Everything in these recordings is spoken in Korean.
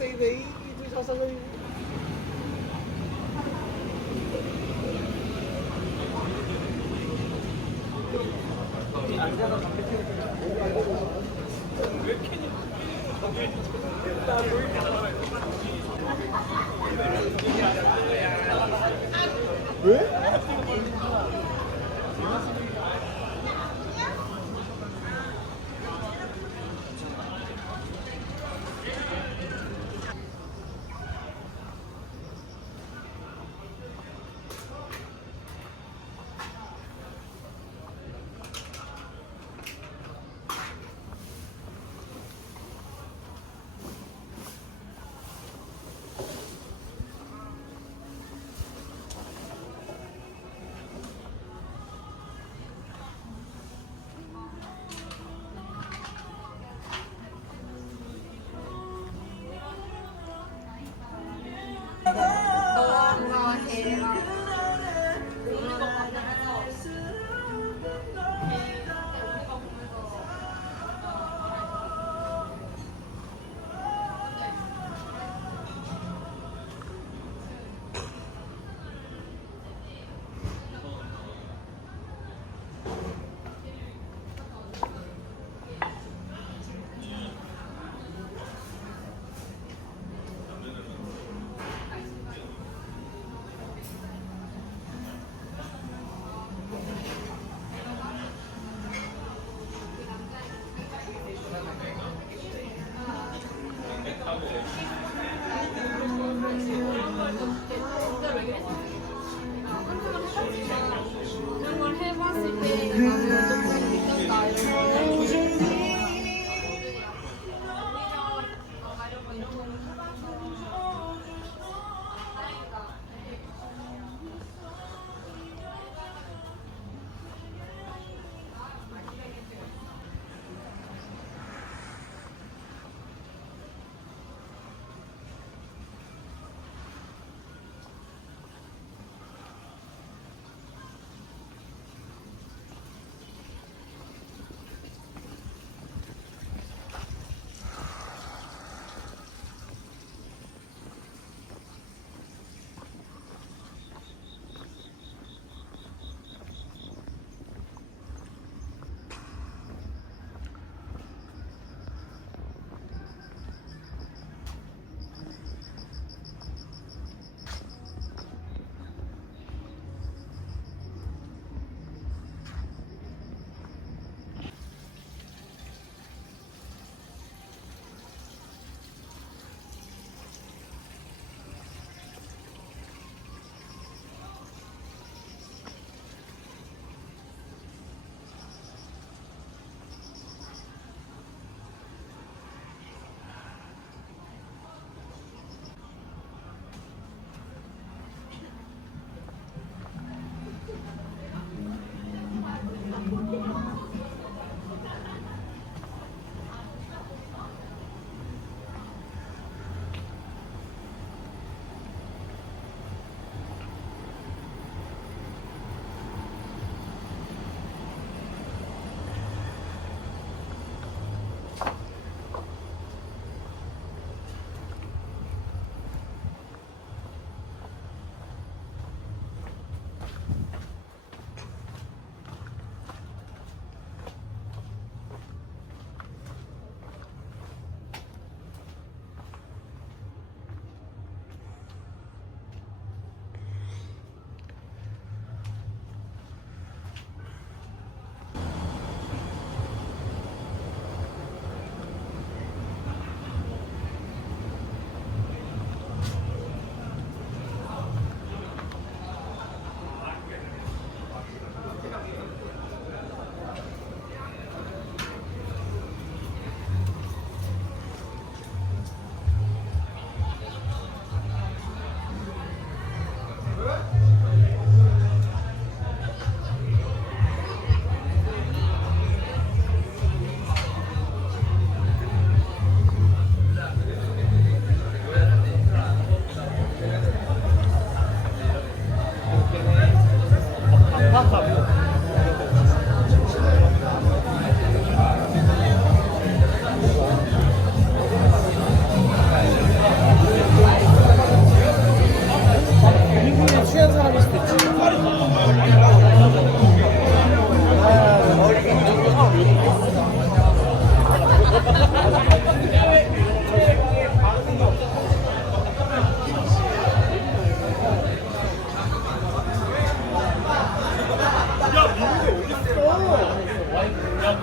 Às vezes estou a sair daí e tu já sabes. 이런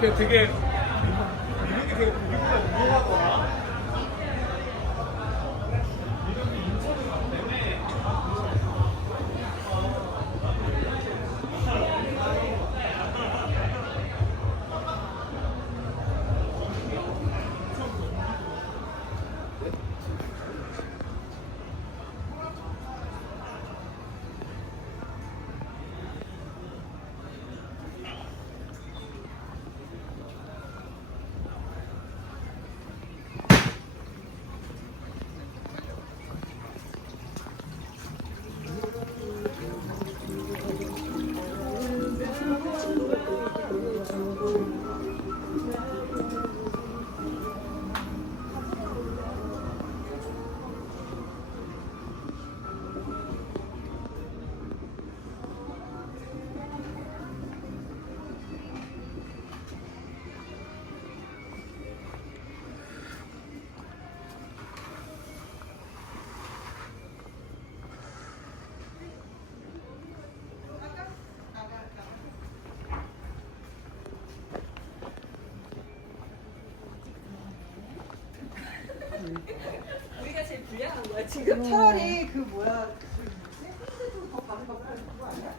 그 되게 이름이 되게 보기보다 유명하더라. 지금 차라리 그 뭐야 세컨드도 더 가는 거 아니야?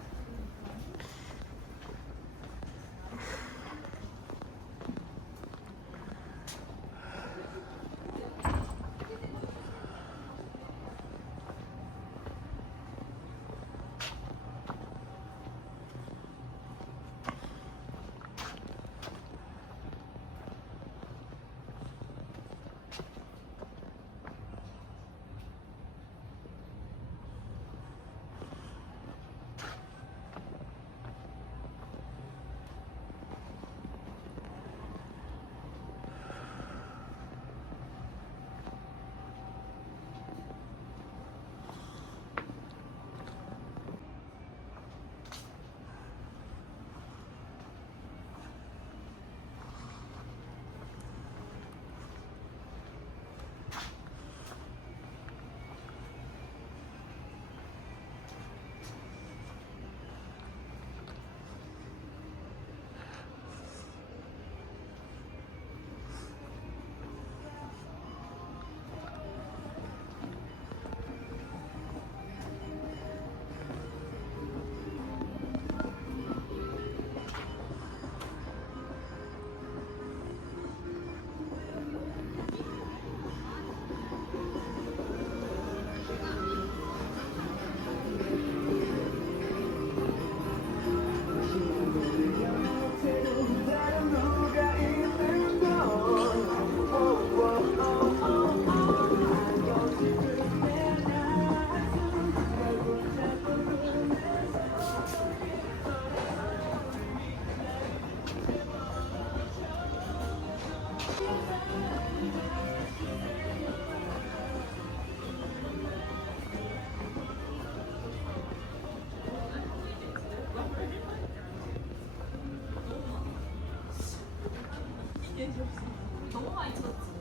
geliyorsun. Doğum ayı tatlı.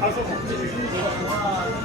가서 먹지.